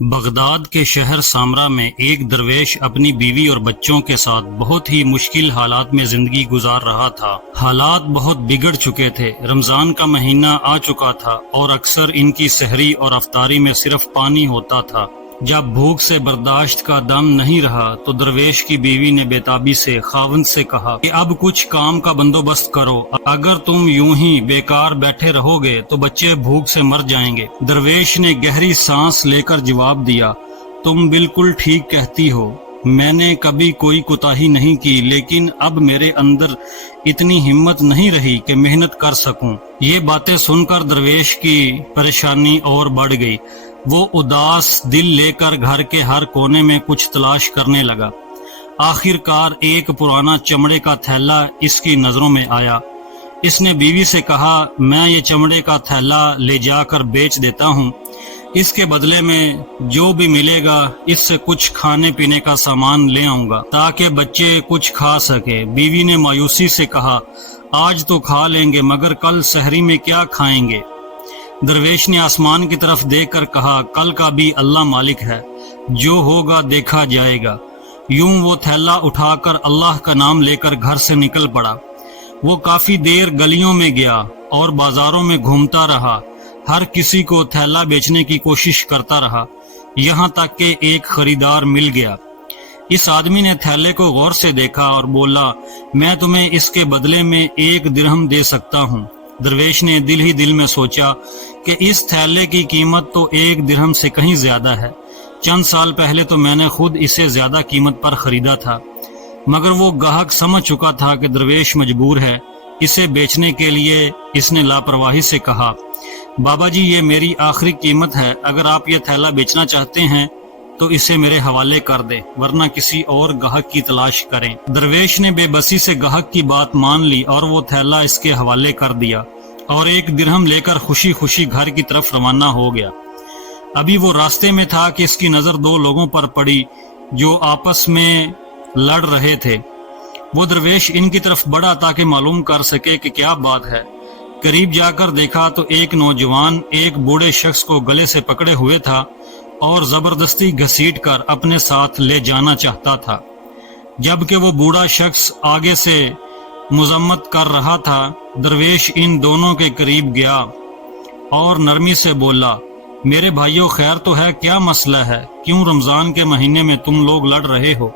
Baghdad کے شہر Samarra میں ایک درویش اپنی بیوی اور بچوں کے ساتھ بہت ہی مشکل حالات میں زندگی گزار رہا تھا۔ حالات بہت بگڑ چکے تھے۔ رمضان کا مہینہ آ چکا تھا اور اکثر ان کی سحری اور افطاری میں صرف پانی ہوتا تھا۔ جب بھوک سے برداشت کا دم نہیں رہا تو درویش کی بیوی نے بےتابی سے خاوند سے کہا کہ اب کچھ کام کا بندوبست کرو، اگر تم یوں ہی بیکار بیٹھے رہو گے تو بچے بھوک سے مر جائیں گے۔ درویش نے گہری سانس لے کر جواب دیا، تم بالکل ٹھیک کہتی ہو، میں نے کبھی کوئی کوتاہی نہیں کی، لیکن اب میرے اندر اتنی ہمت نہیں رہی کہ محنت کر سکوں۔ یہ باتیں سن کر درویش کی پریشانی اور بڑھ گئی۔ وہ اداس دل لے کر گھر کے ہر کونے میں کچھ تلاش کرنے لگا۔ آخر کار ایک پرانا چمڑے کا تھیلا اس کی نظروں میں آیا۔ اس نے بیوی سے کہا، میں یہ چمڑے کا تھیلا لے جا کر بیچ دیتا ہوں، اس کے بدلے میں جو بھی ملے گا اس سے کچھ کھانے پینے کا سامان لے آؤں گا تاکہ بچے کچھ کھا سکے۔ بیوی نے مایوسی سے کہا، آج تو کھا لیں گے مگر کل سحری میں کیا کھائیں گے؟ درویش نے آسمان کی طرف دیکھ کر کہا، کل کا بھی اللہ مالک ہے، جو ہوگا دیکھا جائے گا۔ یوں وہ تھیلا اٹھا کر اللہ کا نام لے کر گھر سے نکل پڑا۔ وہ کافی دیر گلیوں میں گیا اور بازاروں میں گھومتا رہا، ہر کسی کو تھیلا بیچنے کی کوشش کرتا رہا، یہاں تک کہ ایک خریدار مل گیا۔ اس آدمی نے تھیلے کو غور سے دیکھا اور بولا، میں تمہیں اس کے بدلے میں 1 درہم دے سکتا ہوں۔ درویش نے دل ہی دل میں سوچا کہ اس تھیلے کی قیمت تو 1 درہم سے کہیں زیادہ ہے، چند سال پہلے تو میں نے خود اسے زیادہ قیمت پر خریدا تھا، مگر وہ گاہک سمجھ چکا تھا کہ درویش مجبور ہے۔ اسے بیچنے کے لیے اس نے لاپرواہی سے کہا، بابا جی یہ میری آخری قیمت ہے، اگر آپ یہ تھیلا بیچنا چاہتے ہیں تو اسے میرے حوالے کر دیں، ورنہ کسی اور گاہک کی تلاش کریں۔ درویش نے بے بسی سے گاہک کی بات مان لی اور وہ تھیلا اس کے حوالے کر دیا اور 1 درہم لے کر خوشی خوشی گھر کی طرف روانہ ہو گیا۔ ابھی وہ راستے میں تھا کہ اس کی نظر 2 لوگوں پر پڑی جو آپس میں لڑ رہے تھے۔ وہ درویش ان کی طرف بڑھا تاکہ معلوم کر سکے کہ کیا بات ہے۔ قریب جا کر دیکھا تو ایک نوجوان ایک بوڑھے شخص کو گلے سے پکڑے ہوئے تھا اور زبردستی گھسیٹ کر اپنے ساتھ لے جانا چاہتا تھا۔ جبکہ وہ بوڑھا شخص آگے سے مذمت کر رہا تھا، درویش ان دونوں کے قریب گیا اور نرمی سے بولا، میرے بھائیو خیر تو ہے، کیا مسئلہ ہے؟ کیوں رمضان کے مہینے میں تم لوگ لڑ رہے ہو؟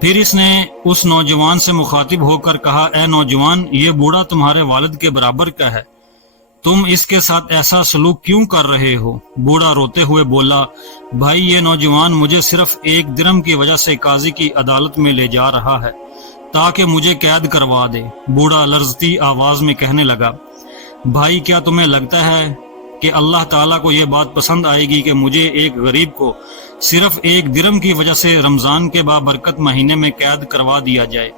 پھر اس نے اس نوجوان سے مخاطب ہو کر کہا، اے نوجوان، یہ بوڑھا تمہارے والد کے برابر کا ہے، تم اس کے ساتھ ایسا سلوک کیوں کر رہے ہو؟ بوڑھا روتے ہوئے بولا، بھائی یہ نوجوان مجھے صرف 1 درہم کی وجہ سے قاضی کی عدالت میں لے جا رہا ہے تاکہ مجھے قید کروا دے۔ بوڑھا لرزتی آواز میں کہنے لگا، بھائی کیا تمہیں لگتا ہے کہ اللہ تعالیٰ کو یہ بات پسند آئے گی کہ مجھے ایک غریب کو صرف 1 درہم کی وجہ سے رمضان کے بابرکت مہینے میں قید کروا دیا جائے؟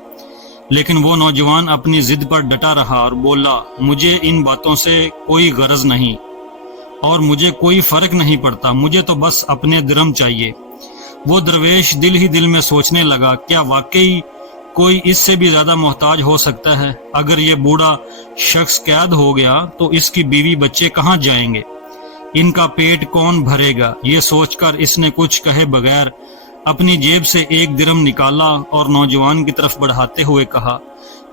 لیکن وہ نوجوان اپنی ضد پر ڈٹا رہا اور بولا، مجھے ان باتوں سے کوئی غرض نہیں اور مجھے کوئی فرق نہیں پڑتا، مجھے تو بس اپنے درہم چاہیے۔ وہ درویش دل ہی دل میں سوچنے لگا، کیا واقعی کوئی اس سے بھی زیادہ محتاج ہو سکتا ہے؟ اگر یہ بوڑھا شخص قید ہو گیا تو اس کی بیوی بچے کہاں جائیں گے؟ ان کا پیٹ کون بھرے گا؟ یہ سوچ کر اس نے کچھ کہے بغیر اپنی جیب سے 1 درہم نکالا اور نوجوان کی طرف بڑھاتے ہوئے کہا،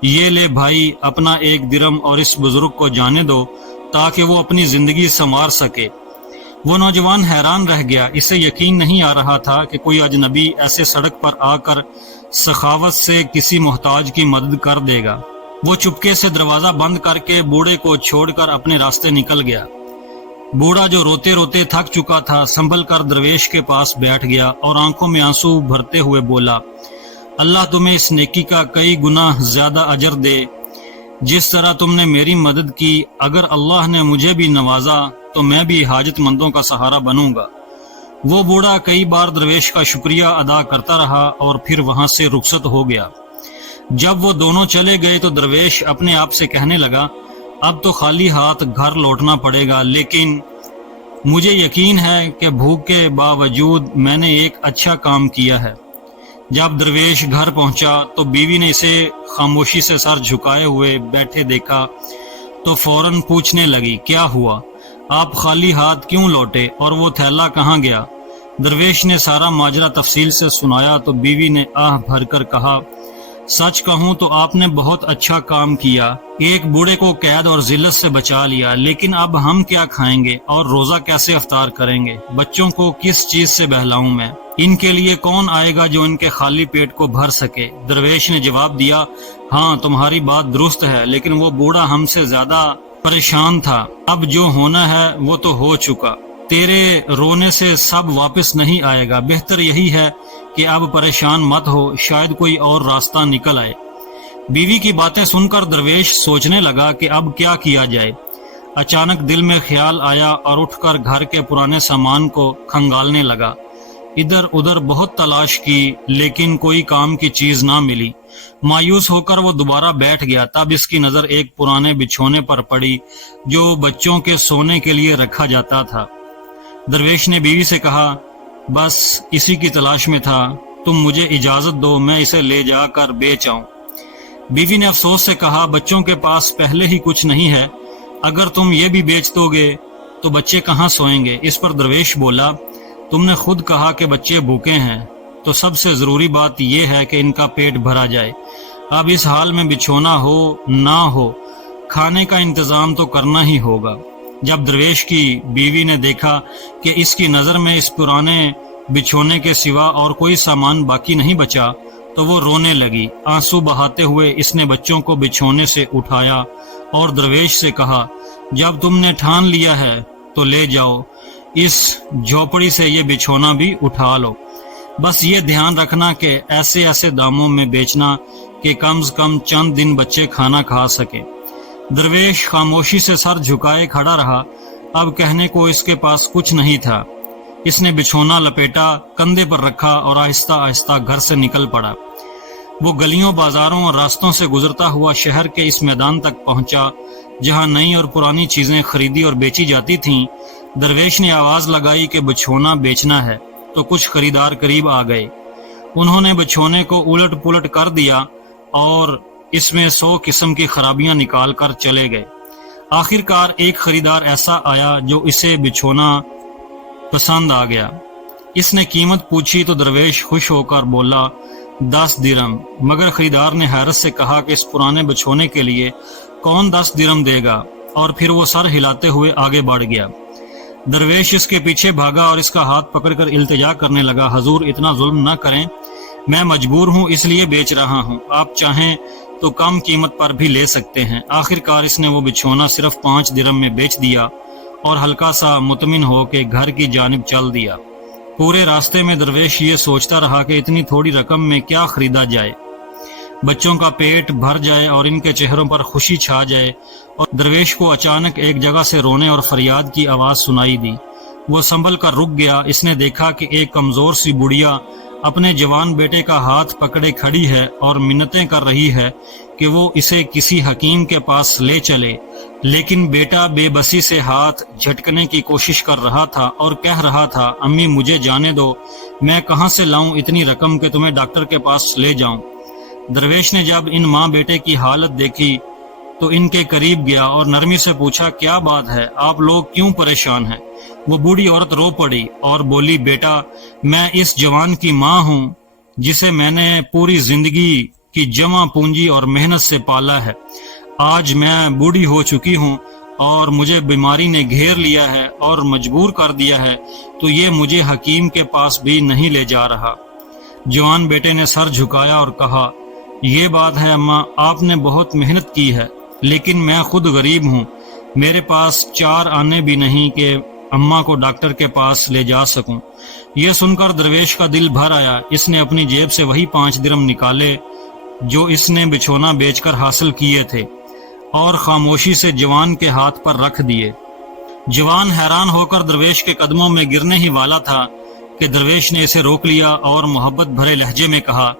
یہ لے بھائی اپنا 1 درہم اور اس بزرگ کو جانے دو تاکہ وہ اپنی زندگی سنوار سکے۔ وہ نوجوان حیران رہ گیا، اسے یقین نہیں آ رہا تھا کہ کوئی اجنبی ایسے سڑک پر آ کر سخاوت سے کسی محتاج کی مدد کر دے گا۔ وہ چپکے سے دروازہ بند کر کے بوڑھے کو چھوڑ کر اپنے راستے نکل گیا۔ بوڑھا جو روتے روتے تھک چکا تھا سنبھل کر درویش کے پاس بیٹھ گیا اور آنکھوں میں آنسو بھرتے ہوئے بولا، اللہ تمہیں اس نیکی کا کئی گنا زیادہ اجر دے جس طرح تم نے میری مدد کی۔ اگر اللہ نے مجھے بھی نوازا تو میں بھی حاجت مندوں کا سہارا بنوں گا۔ وہ بوڑھا کئی بار درویش کا شکریہ ادا کرتا رہا اور پھر وہاں سے رخصت ہو گیا۔ جب وہ دونوں چلے گئے تو درویش اپنے آپ سے کہنے لگا، اب تو خالی ہاتھ گھر لوٹنا پڑے گا، لیکن مجھے یقین ہے کہ بھوک کے باوجود میں نے ایک اچھا کام کیا ہے۔ جب درویش گھر پہنچا تو بیوی نے اسے خاموشی سے سر جھکائے ہوئے بیٹھے دیکھا تو فوراً پوچھنے لگی، کیا ہوا؟ آپ خالی ہاتھ کیوں لوٹے اور وہ تھیلا کہاں گیا؟ درویش نے سارا ماجرا تفصیل سے سنایا تو بیوی نے آہ بھر کر کہا، سچ کہوں تو آپ نے بہت اچھا کام کیا، ایک بوڑھے کو قید اور ذلت سے بچا لیا، لیکن اب ہم کیا کھائیں گے اور روزہ کیسے افطار کریں گے؟ بچوں کو کس چیز سے بہلاؤں میں؟ ان کے لیے کون آئے گا جو ان کے خالی پیٹ کو بھر سکے؟ درویش نے جواب دیا، ہاں تمہاری بات درست ہے، لیکن وہ بوڑھا ہم سے زیادہ پریشان تھا، اب جو ہونا ہے وہ تو ہو چکا، تیرے رونے سے سب واپس نہیں آئے گا، بہتر یہی ہے کہ اب پریشان مت ہو، شاید کوئی اور راستہ نکل آئے۔ بیوی کی باتیں سن کر درویش سوچنے لگا کہ اب کیا کیا جائے۔ اچانک دل میں خیال آیا اور اٹھ کر گھر کے پرانے سامان کو کھنگالنے لگا۔ ادھر ادھر بہت تلاش کی لیکن کوئی کام کی چیز نہ ملی۔ مایوس ہو کر وہ دوبارہ بیٹھ گیا، تب اس کی نظر ایک پرانے بچھونے پر پڑی جو بچوں کے سونے کے لیے رکھا جاتا تھا۔ درویش نے بیوی سے کہا، بس اسی کی تلاش میں تھا، تم مجھے اجازت دو میں اسے لے جا کر بیچ آؤں۔ بیوی نے افسوس سے کہا، بچوں کے پاس پہلے ہی کچھ نہیں ہے، اگر تم یہ بھی بیچ دو گے تو بچے کہاں سوئیں گے؟ اس پر درویش بولا، تم نے خود کہا کہ بچے بھوکے ہیں، تو سب سے ضروری بات یہ ہے کہ ان کا پیٹ بھرا جائے۔ اب اس حال میں بچھونا ہو نہ ہو، کھانے کا انتظام تو کرنا ہی ہوگا۔ جب درویش کی بیوی نے دیکھا کہ اس کی نظر میں اس پرانے بچھونے کے سوا اور کوئی سامان باقی نہیں بچا تو وہ رونے لگی۔ آنسو بہاتے ہوئے اس نے بچوں کو بچھونے سے اٹھایا اور درویش سے کہا، جب تم نے ٹھان لیا ہے تو لے جاؤ، اس جھوپڑی سے یہ بچھونا بھی اٹھا لو، بس یہ دھیان رکھنا کہ ایسے ایسے داموں میں بیچنا کہ کم سے کم چند دن بچے کھانا کھا سکے۔ درویش خاموشی سے سر جھکائے کھڑا رہا، اب کہنے کو اس کے پاس کچھ نہیں تھا۔ اس نے بچھونا لپیٹا، کندھے پر رکھا اور آہستہ آہستہ گھر سے نکل پڑا۔ وہ گلیوں، بازاروں اور راستوں سے گزرتا ہوا شہر کے اس میدان تک پہنچا جہاں نئی اور پرانی چیزیں خریدی اور بیچی جاتی تھیں۔ درویش نے آواز لگائی کہ بچھونا بیچنا ہے، تو کچھ خریدار قریب آ گئے۔ انہوں نے بچھونے کو الٹ پلٹ کر دیا اور اس میں 100 قسم کی خرابیاں نکال کر چلے گئے۔ آخر کار ایک خریدار ایسا آیا جو اسے بچھونا پسند آ گیا۔ اس نے قیمت پوچھی تو درویش خوش ہو کر بولا، 10 درم، مگر خریدار نے حیرت سے کہا کہ اس پرانے بچھونے کے لیے کون 10 درم دے گا، اور پھر وہ سر ہلاتے ہوئے آگے بڑھ گیا۔ درویش اس کے پیچھے بھاگا اور اس کا ہاتھ پکڑ کر التجا کرنے لگا، حضور اتنا ظلم نہ کریں، میں مجبور ہوں اس لیے بیچ رہا ہوں، آپ چاہیں تو کم قیمت پر بھی لے سکتے ہیں۔ آخر کار اس نے وہ بچھونا صرف 5 درم میں بیچ دیا اور ہلکا سا مطمئن ہو کے گھر کی جانب چل دیا۔ پورے راستے میں درویش یہ سوچتا رہا کہ اتنی تھوڑی رقم میں کیا خریدا جائے، بچوں کا پیٹ بھر جائے اور ان کے چہروں پر خوشی چھا جائے۔ اور درویش کو اچانک ایک جگہ سے رونے اور فریاد کی آواز سنائی دی۔ وہ سنبھل کر رک گیا۔ اس نے دیکھا کہ ایک کمزور سی بڑھیا اپنے جوان بیٹے کا ہاتھ پکڑے کھڑی ہے اور منتیں کر رہی ہے کہ وہ اسے کسی حکیم کے پاس لے چلے، لیکن بیٹا بے بسی سے ہاتھ جھٹکنے کی کوشش کر رہا تھا اور کہہ رہا تھا، امی مجھے جانے دو، میں کہاں سے لاؤں اتنی رقم کہ تمہیں ڈاکٹر کے پاس لے جاؤں۔ درویش نے جب ان ماں بیٹے کی حالت دیکھی تو ان کے قریب گیا اور نرمی سے پوچھا، کیا بات ہے، آپ لوگ کیوں پریشان ہیں؟ وہ بوڑھی عورت رو پڑی اور بولی، بیٹا میں اس جوان کی ماں ہوں جسے میں نے پوری زندگی کی جمع پونجی اور محنت سے پالا ہے۔ آج میں بوڑھی ہو چکی ہوں اور مجھے بیماری نے گھیر لیا ہے اور مجبور کر دیا ہے، تو یہ مجھے حکیم کے پاس بھی نہیں لے جا رہا۔ جوان بیٹے نے سر جھکایا اور کہا، یہ بات ہے اماں، آپ نے بہت محنت کی ہے، لیکن میں خود غریب ہوں، میرے پاس 4 آنے بھی نہیں کہ اماں کو ڈاکٹر کے پاس لے جا سکوں۔ یہ سن کر درویش کا دل بھر آیا۔ اس نے اپنی جیب سے وہی 5 درم نکالے جو اس نے بچھونا بیچ کر حاصل کیے تھے اور خاموشی سے جوان کے ہاتھ پر رکھ دیے۔ جوان حیران ہو کر درویش کے قدموں میں گرنے ہی والا تھا کہ درویش نے اسے روک لیا اور محبت بھرے لہجے میں کہا،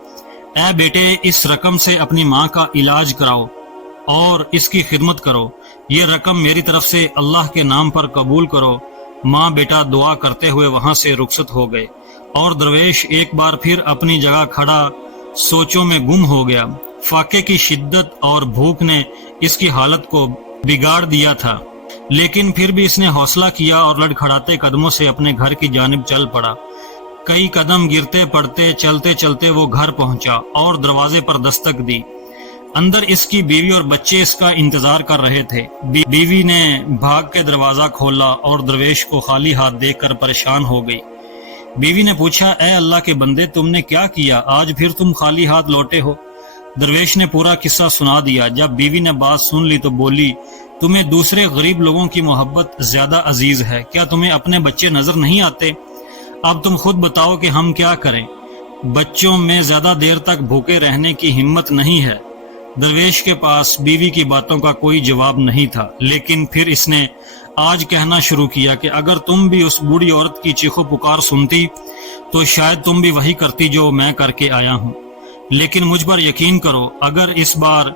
اے بیٹے، اس رقم سے اپنی ماں کا علاج کراؤ اور اس کی خدمت کرو، یہ رقم میری طرف سے اللہ کے نام پر قبول کرو۔ ماں بیٹا دعا کرتے ہوئے وہاں سے رخصت ہو گئے اور درویش ایک بار پھر اپنی جگہ کھڑا سوچوں میں گم ہو گیا۔ فاقے کی شدت اور بھوک نے اس کی حالت کو بگاڑ دیا تھا، لیکن پھر بھی اس نے حوصلہ کیا اور لڑکھڑاتے قدموں سے اپنے گھر کی جانب چل پڑا۔ کئی قدم گرتے پڑتے چلتے چلتے وہ گھر پہنچا اور دروازے پر دستک دی۔ اندر اس کی بیوی اور بچے اس کا انتظار کر رہے تھے۔ بیوی نے بھاگ کے دروازہ کھولا اور درویش کو خالی ہاتھ دیکھ کر پریشان ہو گئی۔ بیوی نے پوچھا، اے اللہ کے بندے، تم نے کیا کیا؟ آج پھر تم خالی ہاتھ لوٹے ہو؟ درویش نے پورا قصہ سنا دیا۔ جب بیوی نے بات سن لی تو بولی، تمہیں دوسرے غریب لوگوں کی محبت زیادہ عزیز ہے، کیا تمہیں اپنے بچے نظر نہیں آتے؟ اب تم خود بتاؤ کہ ہم کیا کریں؟ بچوں میں زیادہ دیر تک بھوکے رہنے کی ہمت نہیں ہے۔ درویش کے پاس بیوی کی باتوں کا کوئی جواب نہیں تھا، لیکن پھر اس نے آج کہنا شروع کیا کہ اگر تم بھی اس بوڑھی عورت کی چیخو پکار سنتی تو شاید تم بھی وہی کرتی جو میں کر کے آیا ہوں، لیکن مجھ پر یقین کرو، اگر اس بار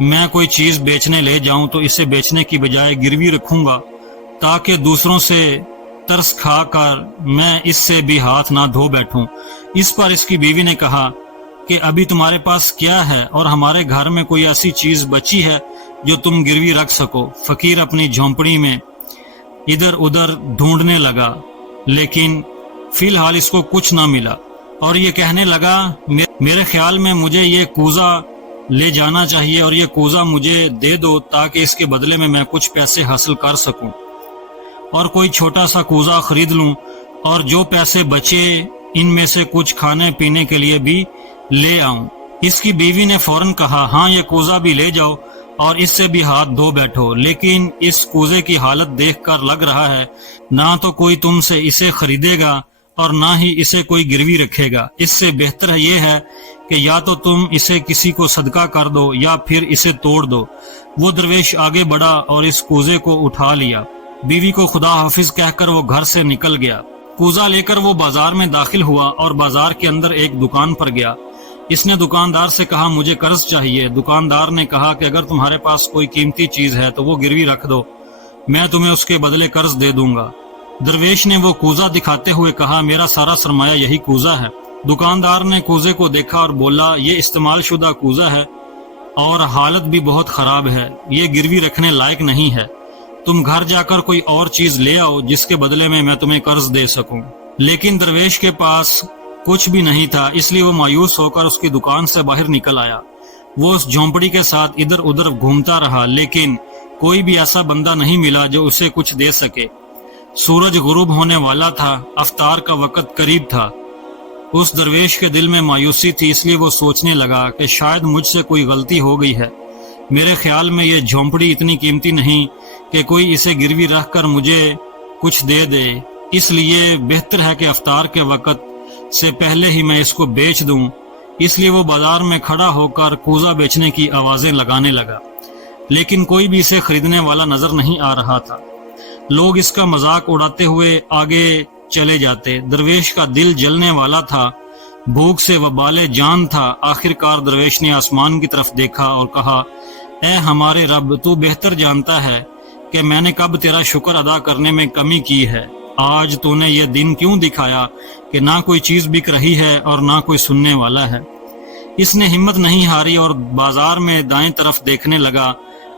میں کوئی چیز بیچنے لے جاؤں تو اسے بیچنے کی بجائے گروی رکھوں گا تاکہ دوسروں سے ترس کھا کر میں اس سے بھی ہاتھ نہ دھو بیٹھوں۔ اس پر اس کی بیوی نے کہا کہ ابھی تمہارے پاس کیا ہے اور ہمارے گھر میں کوئی ایسی چیز بچی ہے جو تم گروی رکھ سکو؟ فقیر اپنی جھونپڑی میں ادھر ادھر ڈھونڈنے لگا، لیکن فی الحال اس کو کچھ نہ ملا اور یہ کہنے لگا، میرے خیال میں مجھے یہ کوزہ لے جانا چاہیے اور یہ کوزہ مجھے دے دو تاکہ اس کے بدلے میں کچھ پیسے حاصل کر سکوں اور کوئی چھوٹا سا کوزہ خرید لوں اور جو پیسے بچے ان میں سے کچھ کھانے پینے کے لیے بھی لے آؤں۔ اس کی بیوی نے فوراً کہا، ہاں یہ کوزہ بھی لے جاؤ اور اس سے بھی ہاتھ دھو بیٹھو، لیکن اس کوزے کی حالت دیکھ کر لگ رہا ہے نہ تو کوئی تم سے اسے خریدے گا اور نہ ہی اسے کوئی گروی رکھے گا۔ اس سے بہتر یہ ہے کہ یا تو تم اسے کسی کو صدقہ کر دو یا پھر اسے توڑ دو۔ وہ درویش آگے بڑھا اور اس کوزے کو اٹھا لیا۔ بیوی کو خدا حافظ کہہ کر وہ گھر سے نکل گیا۔ کوزہ لے کر وہ بازار میں داخل ہوا اور بازار کے اندر ایک دکان پر گیا۔ اس نے دکاندار سے کہا، مجھے قرض چاہیے۔ دکاندار نے کہا کہ اگر تمہارے پاس کوئی قیمتی چیز ہے تو وہ گروی رکھ دو، میں تمہیں اس کے بدلے قرض دے دوں گا۔ درویش نے وہ کوزہ دکھاتے ہوئے کہا، میرا سارا سرمایہ یہی کوزہ ہے۔ دکاندار نے کوزے کو دیکھا اور بولا، یہ استعمال شدہ کوزہ ہے اور حالت بھی بہت خراب ہے، یہ گروی رکھنے لائق نہیں ہے، تم گھر جا کر کوئی اور چیز لے آؤ جس کے بدلے میں تمہیں قرض دے سکوں۔ لیکن درویش کے پاس کچھ بھی نہیں تھا، اس لیے وہ مایوس ہو کر اس کی دکان سے باہر نکل آیا۔ وہ اس جھونپڑی کے ساتھ ادھر ادھر گھومتا رہا، لیکن کوئی بھی ایسا بندہ نہیں ملا جو اسے کچھ دے سکے۔ سورج غروب ہونے والا تھا، افطار کا وقت قریب تھا۔ اس درویش کے دل میں مایوسی تھی، اس لیے وہ سوچنے لگا کہ شاید مجھ سے کوئی غلطی ہو گئی ہے۔ میرے خیال میں یہ جھونپڑی اتنی قیمتی نہیں کہ کوئی اسے گروی رکھ کر مجھے کچھ دے دے، اس لیے بہتر ہے کہ افطار کے وقت سے پہلے ہی میں اس کو بیچ دوں۔ اس لیے وہ بازار میں کھڑا ہو کر کوزہ بیچنے کی آوازیں لگانے لگا، لیکن کوئی بھی اسے خریدنے والا نظر نہیں آ رہا تھا۔ لوگ اس کا مذاق اڑاتے ہوئے آگے چلے جاتے۔ درویش کا دل جلنے والا تھا، بھوک سے وبال جان تھا۔ آخر کار درویش نے آسمان کی طرف دیکھا اور کہا، اے ہمارے رب، تو بہتر جانتا ہے کہ میں نے کب تیرا شکر ادا کرنے میں کمی کی ہے۔ آج تو نے یہ دن کیوں دکھایا کہ نہ کوئی چیز بک رہی ہے اور نہ کوئی سننے والا ہے۔ اس نے ہمت نہیں ہاری اور بازار میں دائیں طرف دیکھنے لگا۔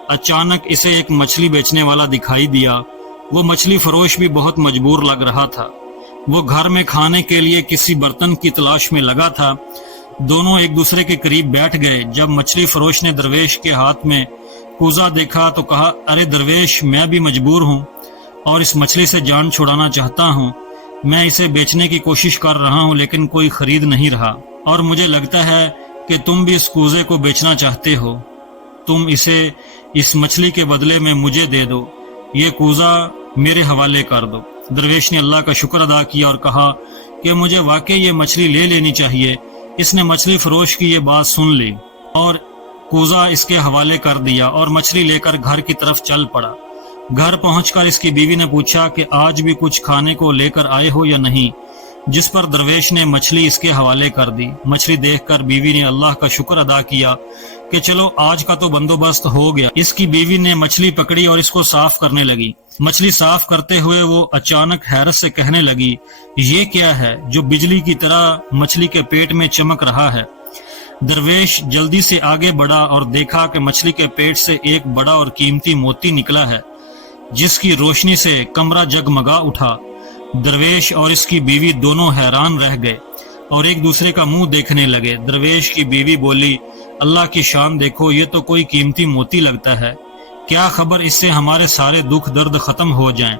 اچانک اسے ایک مچھلی بیچنے والا دکھائی دیا۔ وہ مچھلی فروش بھی بہت مجبور لگ رہا تھا۔ وہ گھر میں کھانے کے لیے کسی برتن کی تلاش میں لگا تھا۔ دونوں ایک دوسرے کے قریب بیٹھ گئے۔ جب مچھلی فروش نے درویش کے ہاتھ میں کوزہ دیکھا تو کہا، ارے درویش، میں بھی مجبور ہوں اور اس مچھلی سے جان چھڑانا چاہتا ہوں۔ میں اسے بیچنے کی کوشش کر رہا ہوں لیکن کوئی خرید نہیں رہا، اور مجھے لگتا ہے کہ تم بھی اس کوزے کو بیچنا چاہتے ہو۔ تم اسے اس مچھلی کے بدلے میں مجھے دے دو، یہ کوزہ میرے حوالے کر دو۔ درویش نے اللہ کا شکر ادا کیا اور کہا کہ مجھے واقعی یہ مچھلی لے لینی چاہیے۔ اس نے مچھلی فروش کی یہ بات سن لی اور کوزہ اس کے حوالے کر دیا اور مچھلی لے کر گھر کی طرف چل پڑا۔ گھر پہنچ کر اس کی بیوی نے پوچھا کہ آج بھی کچھ کھانے کو لے کر آئے ہو یا نہیں، جس پر درویش نے مچھلی اس کے حوالے کر دی۔ مچھلی دیکھ کر بیوی نے اللہ کا شکر ادا کیا کہ چلو آج کا تو بندوبست ہو گیا۔ اس کی بیوی نے مچھلی پکڑی اور اس کو صاف کرنے لگی۔ مچھلی صاف کرتے ہوئے وہ اچانک حیرت سے کہنے لگی، یہ کیا ہے جو بجلی کی طرح مچھلی کے پیٹ میں چمک رہا ہے؟ درویش جلدی سے آگے بڑھا اور دیکھا کہ مچھلی کے پیٹ سے ایک بڑا اور قیمتی موتی نکلا ہے، جس کی روشنی سے کمرہ جگمگا اٹھا۔ درویش اور اس کی بیوی دونوں حیران رہ گئے اور ایک دوسرے کا منہ دیکھنے لگے۔ درویش کی بیوی بولی، اللہ کی شان دیکھو، یہ تو کوئی قیمتی موتی لگتا ہے، کیا خبر اس سے ہمارے سارے دکھ درد ختم ہو جائیں۔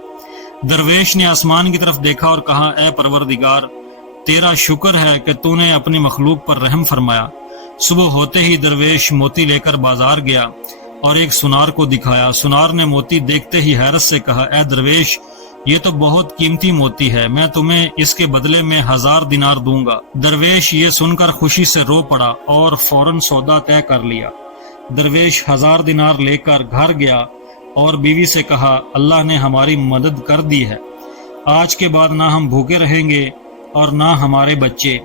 درویش نے آسمان کی طرف دیکھا اور کہا، اے پروردگار، تیرا شکر ہے کہ تو نے اپنی مخلوق پر رحم فرمایا۔ صبح ہوتے ہی درویش موتی لے کر بازار گیا اور ایک سنار کو دکھایا۔ سنار نے موتی دیکھتے ہی حیرت سے کہا، اے درویش، یہ تو بہت قیمتی موتی ہے، میں تمہیں اس کے بدلے میں 1000 دینار دوں گا۔ درویش یہ سن کر خوشی سے رو پڑا اور فوراً سودا طے کر لیا۔ درویش 1000 دینار لے کر گھر گیا اور بیوی سے کہا، اللہ نے ہماری مدد کر دی ہے، آج کے بعد نہ ہم بھوکے رہیں گے اور نہ ہمارے بچے۔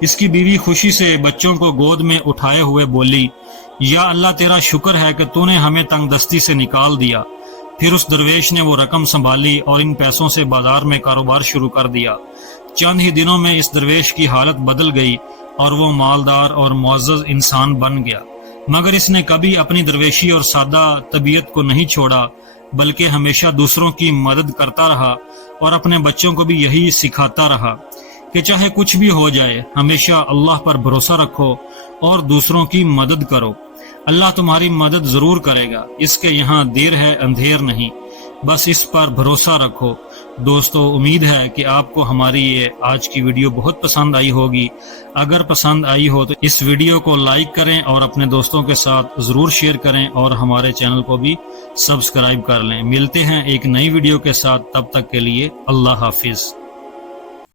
اس کی بیوی خوشی سے بچوں کو گود میں اٹھائے ہوئے بولی، یا اللہ تیرا شکر ہے کہ تو نے ہمیں تنگ دستی سے نکال دیا۔ پھر اس درویش نے وہ رقم سنبھالی اور ان پیسوں سے بازار میں کاروبار شروع کر دیا۔ چند ہی دنوں میں اس درویش کی حالت بدل گئی اور وہ مالدار اور معزز انسان بن گیا، مگر اس نے کبھی اپنی درویشی اور سادہ طبیعت کو نہیں چھوڑا، بلکہ ہمیشہ دوسروں کی مدد کرتا رہا اور اپنے بچوں کو بھی یہی سکھاتا رہا کہ چاہے کچھ بھی ہو جائے، ہمیشہ اللہ پر بھروسہ رکھو اور دوسروں کی مدد کرو، اللہ تمہاری مدد ضرور کرے گا، اس کے یہاں دیر ہے اندھیر نہیں، بس اس پر بھروسہ رکھو۔ دوستو، امید ہے کہ آپ کو ہماری یہ آج کی ویڈیو بہت پسند آئی ہوگی۔ اگر پسند آئی ہو تو اس ویڈیو کو لائک کریں اور اپنے دوستوں کے ساتھ ضرور شیئر کریں اور ہمارے چینل کو بھی سبسکرائب کر لیں۔ ملتے ہیں ایک نئی ویڈیو کے ساتھ، تب تک کے لیے اللہ حافظ۔